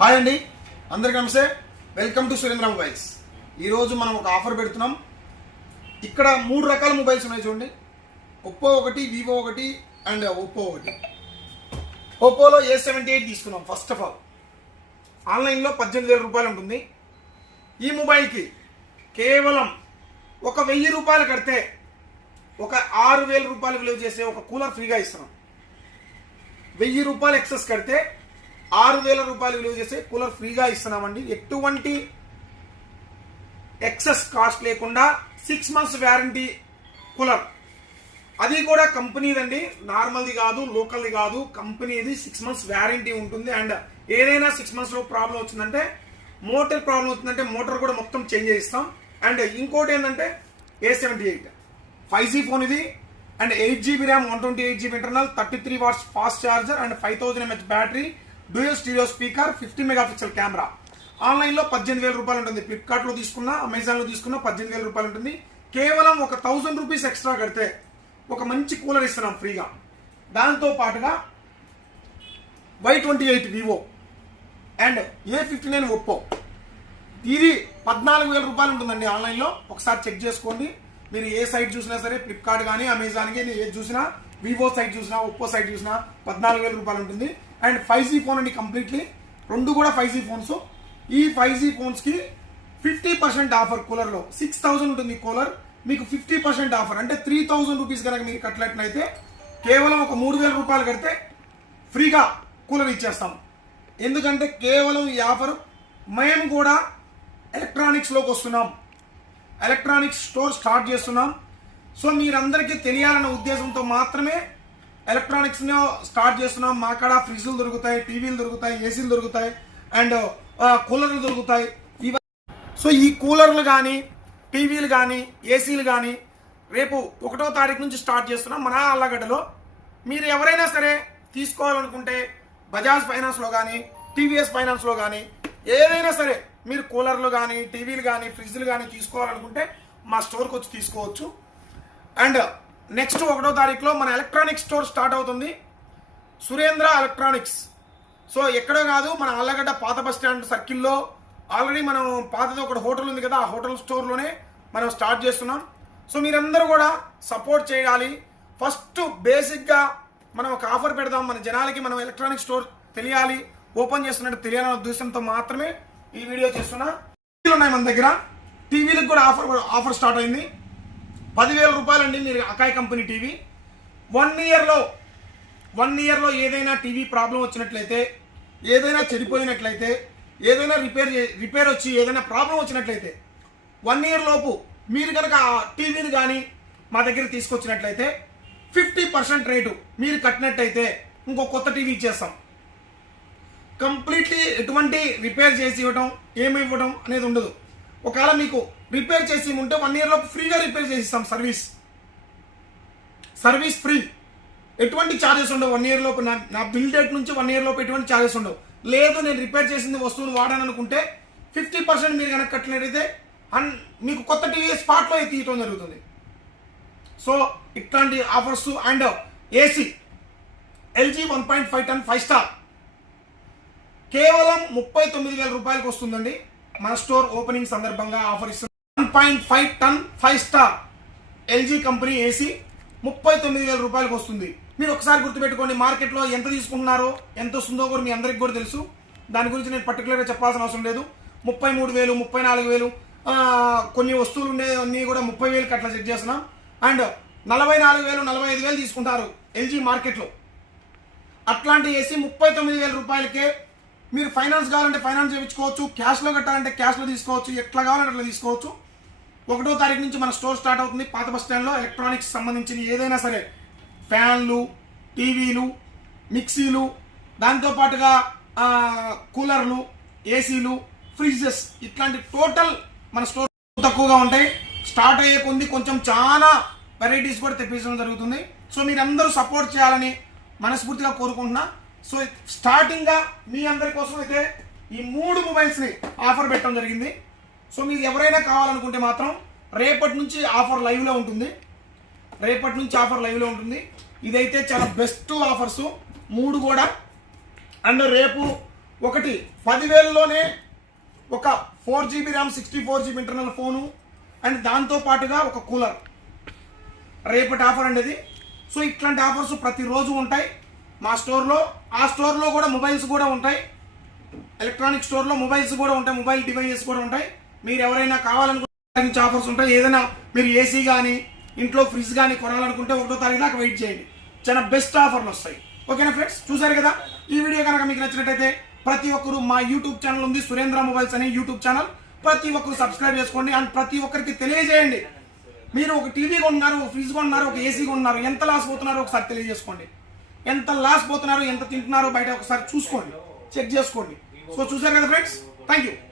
Hi అండి, అందరికీ నమస్తే. Welcome to Surendra mobiles. ఈరోజు మనం ఒక ఆఫర్ పెడుతున్నాం. ఇక్కడ 3 రకాల మొబైల్స్ ఉన్నాయి చూడండి. ఒప్పో ఒకటి, వివో ఒకటి అండ్ ఒప్పో ఒకటి. ఒప్పోలో A78 తీసుకున్నాం. ఫస్ట్ ఆఫ్ ఆల్ ఆన్లైన్లో 18,000 రూపాయలు ఉంటుంది. ఈ మొబైల్కి కేవలం ఒక 1000 రూపాయలు కడితే ఒక 6,000 రూపాయలు విలువ చేసే ఒక కూలర్ ఫ్రీగా ఇస్తున్నాం. 1000 రూపాయలు ఎక్సెస్ కడితే 6,000 రూపాయలు విలువ చేసే కూలర్ ఫ్రీగా ఇస్తున్నామండి. ఎటువంటి ఎక్సెస్ కాస్ట్ లేకుండా 6 months వ్యారంటీ కూలర్. అది కూడా కంపెనీదండి, నార్మల్ది కాదు, లోకల్ది కాదు, కంపెనీది. 6 months వ్యారంటీ ఉంటుంది. అండ్ ఏదైనా 6 months లో ప్రాబ్లం వచ్చిందంటే, మోటార్ ప్రాబ్లం వచ్చిందంటే మోటార్ కూడా మొత్తం చేంజ్ చేయిస్తాం. అండ్ ఇంకోటి ఏంటంటే A78 5G ఫోన్ ఇది. And 8GB RAM, 128GB internal, 33 watts fast charger and 5000 mAh battery, dual stereo speaker, 50 megapixel camera. ఆన్లైన్లో 18,000 రూపాయలు ఉంటుంది. ఫ్లిప్కార్ట్లో తీసుకున్నా, అమెజాన్లో తీసుకున్నా 18,000 రూపాయలు ఉంటుంది. కేవలం ఒక 1000 రూపీస్ ఎక్స్ట్రా కడితే ఒక మంచి కూలర్ ఇస్తున్నాం ఫ్రీగా. దాంతో పాటుగా Y28 Vivo and A59 Oppo. ఇది 14,000 రూపాయలు ఉంటుందండి ఆన్లైన్లో. ఒకసారి చెక్ చేసుకోండి. మీరు ఏ సైట్ చూసినా సరే, ఫ్లిప్కార్ట్ కానీ అమెజాన్ కానీ ఏది చూసినా, వివో సైట్ చూసినా, ఒప్పో సైట్ చూసినా 14,000 రూపాయలు ఉంటుంది. అండ్ 5G ఫోన్ అండి కంప్లీట్లీ. రెండు కూడా 5G ఫోన్స్. ఈ 5G ఫోన్స్కి 50% ఆఫర్. కూలర్లో 6,000 ఉంటుంది కూలర్, మీకు 50% ఆఫర్. అంటే 3,000 రూపీస్ కనుక మీరు కట్టినట్లయితే కేవలం ఒక 3,000 రూపాయలు కడితే ఫ్రీగా కూలర్ ఇచ్చేస్తాం. ఎందుకంటే కేవలం ఈ ఆఫర్ మేము కూడా ఎలక్ట్రానిక్స్లోకి వస్తున్నాం, ఎలక్ట్రానిక్స్ స్టోర్ స్టార్ట్ చేస్తున్నాం. సో మీరందరికీ తెలియాలన్న ఉద్దేశంతో మాత్రమే ఎలక్ట్రానిక్స్ స్టార్ట్ చేస్తున్నాం. మా కాడ ఫ్రిడ్జ్లు దొరుకుతాయి, టీవీలు దొరుకుతాయి, ఏసీలు దొరుకుతాయి అండ్ కూలర్లు దొరుకుతాయి. సో ఈ కూలర్లు కానీ, టీవీలు కానీ, ఏసీలు కానీ రేపు 1వ తారీఖు నుంచి స్టార్ట్ చేస్తున్నాం మన ఆళ్ళగడ్డలో. మీరు ఎవరైనా సరే తీసుకోవాలనుకుంటే బజాజ్ ఫైనాన్స్లో కానీ, టీవీఎస్ ఫైనాన్స్లో కానీ, ఏదైనా సరే మీరు కూలర్లు కానీ, టీవీలు కానీ, ఫ్రిడ్జ్లు కానీ తీసుకోవాలనుకుంటే మా స్టోర్కి వచ్చి తీసుకోవచ్చు. అండ్ నెక్స్ట్ 1వ తారీఖులో మన ఎలక్ట్రానిక్ స్టోర్ స్టార్ట్ అవుతుంది, సురేంద్ర ఎలక్ట్రానిక్స్. సో ఎక్కడో కాదు, మన ఆళ్ళగడ్డ పాత బస్ స్టాండ్ సర్కిల్లో ఆల్రెడీ మనం పాతది ఒకటి హోటల్ ఉంది కదా, ఆ హోటల్ స్టోర్లోనే మనం స్టార్ట్ చేస్తున్నాం. సో మీరందరూ కూడా సపోర్ట్ చేయాలి. ఫస్ట్ బేసిక్గా మనం ఒక ఆఫర్ పెడదాం, మన జనాలకి మనం ఎలక్ట్రానిక్ స్టోర్ తెలియాలి, ఓపెన్ చేస్తున్నట్టు తెలియాలనే ఉద్దేశంతో మాత్రమే ఈ వీడియో చేస్తున్నా. టీవీలు ఉన్నాయి మన దగ్గర, టీవీలకు కూడా ఆఫర్ స్టార్ట్ అయింది. 10,000 రూపాయలు అండి మీరు అకాయ్ కంపెనీ టీవీ. 1 ఇయర్లో ఏదైనా టీవీ ప్రాబ్లం వచ్చినట్లయితే, ఏదైనా చెడిపోయినట్లయితే, ఏదైనా రిపేర్ వచ్చి ఏదైనా ప్రాబ్లం వచ్చినట్లయితే 1 year లోపు మీరు కనుక ఆ టీవీని కానీ మా దగ్గర తీసుకొచ్చినట్లయితే 50% రేటు మీరు కట్టినట్టయితే ఇంకో కొత్త టీవీ ఇచ్చేస్తాం. కంప్లీట్లీ ఎటువంటి రిపేర్ చేసి ఇవ్వడం, ఏమి ఇవ్వడం అనేది ఉండదు. ఒకవేళ మీకు రిపేర్ చేసి ఉంటే 1 year లోపు ఫ్రీగా రిపేర్ చేసి ఇస్తాం. సర్వీస్ ఫ్రీ, ఎటువంటి ఛార్జెస్ ఉండవు. 1 year లోపు నా బిల్ డేట్ నుంచి 1 year లోపు ఎటువంటి ఛార్జెస్ ఉండవు. లేదు నేను రిపేర్ చేసింది వస్తువును వాడాను అనుకుంటే 50% మీరు కనుక కట్టినట్టయితే మీకు కొత్త టీవీ స్పాట్లో తీయటం జరుగుతుంది. సో ఇట్లాంటి offers. And AC LG 1.5 ton 5 star కేవలం 39,000 రూపాయలకు వస్తుందండి. మన స్టోర్ ఓపెనింగ్ సందర్భంగా ఆఫర్ ఇస్తుంది. 1.5 ton 5 star LG company AC 39,000 రూపాయలకు వస్తుంది. మీరు ఒకసారి గుర్తుపెట్టుకోండి, మార్కెట్లో ఎంత తీసుకుంటున్నారో, ఎంత వస్తుందో కూడా మీ అందరికి కూడా తెలుసు. దాని గురించి నేను పర్టికులర్గా చెప్పాల్సిన అవసరం లేదు. 33,000, 34,000 కొన్ని వస్తువులు ఉండేవన్నీ కూడా 30,000కి అట్లా సెట్ చేస్తున్నాం. అండ్ 44,000, 45,000 తీసుకుంటారు LG మార్కెట్లో. అట్లాంటి ఏసీ 39,000 రూపాయలకే మీరు ఫైనాన్స్ కావాలంటే ఫైనాన్స్ చేయించుకోవచ్చు, క్యాష్లో కట్టాలంటే క్యాష్లో తీసుకోవచ్చు, ఎట్లా కావాలంటే అట్లా తీసుకోవచ్చు. 1వ తారీఖు నుంచి మన స్టోర్ స్టార్ట్ అవుతుంది పాత బస్ స్టాండ్లో. ఎలక్ట్రానిక్స్ సంబంధించిన ఏదైనా సరే, ఫ్యాన్లు, టీవీలు, మిక్సీలు, దాంతోపాటుగా కూలర్లు, ఏసీలు, ఫ్రిడ్జెస్, ఇట్లాంటి టోటల్ మన స్టోర్ తక్కువగా ఉంటాయి. స్టార్ట్ అయ్యే కొంది కొంచెం చాలా వెరైటీస్ కూడా తెప్పించడం జరుగుతుంది. సో మీరందరూ సపోర్ట్ చేయాలని మనస్ఫూర్తిగా కోరుకుంటున్నా. సో స్టార్టింగ్గా మీ అందరి కోసం అయితే ఈ 3 మొబైల్స్ని ఆఫర్ పెట్టడం జరిగింది. సో మీరు ఎవరైనా కావాలనుకుంటే మాత్రం రేపటి నుంచి ఆఫర్ లైవ్లో ఉంటుంది. ఇదైతే చాలా బెస్ట్ ఆఫర్స్ 3 కూడా. అండ్ రేపు ఒకటి 10,000లోనే ఒక 4GB RAM 64GB internal phone and దాంతో పాటుగా ఒక కూలర్. రేపటి ఆఫర్ అండి ఇది. సో ఇట్లాంటి ఆఫర్స్ ప్రతిరోజు ఉంటాయి మా స్టోర్లో. ఆ స్టోర్లో కూడా మొబైల్స్ కూడా ఉంటాయి. ఎలక్ట్రానిక్ స్టోర్లో మొబైల్స్ కూడా ఉంటాయి, మొబైల్ డివైజెస్ కూడా ఉంటాయి. మీరు ఎవరైనా కావాలనుకుంటే ఆఫర్స్ ఉంటాయి. ఏదైనా మీరు ఏసీ కానీ ఇంట్లో ఫ్రిడ్జ్ కానీ కొనాలనుకుంటే 1వ తారీఖు దాకా వెయిట్ చేయండి. చాలా బెస్ట్ ఆఫర్లు వస్తాయి. ఓకేనా ఫ్రెండ్స్, చూసారు కదా. ఈ వీడియో కనుక మీకు నచ్చినట్టయితే ప్రతి ఒక్కరు మా యూట్యూబ్ ఛానల్ ఉంది, సురేంద్ర మొబైల్స్ అనే యూట్యూబ్ ఛానల్. ప్రతి ఒక్కరు సబ్స్క్రైబ్ చేసుకోండి అండ్ ప్రతి ఒక్కరికి తెలియజేయండి. మీరు ఒక టీవీ కొన్నారు, ఒక ఫ్రిడ్జ్ కొన్నారు, ఒక ఏసీ కొన్నారు, ఎంత లాస్ పోతున్నారో ఒకసారి తెలియజేసుకోండి. ఎంత లాస్ పోతున్నారో, ఎంత తింటున్నారో బయట ఒకసారి చూసుకోండి, చెక్ చేసుకోండి. సో చూసారు కదా ఫ్రెండ్స్, థ్యాంక్ యూ.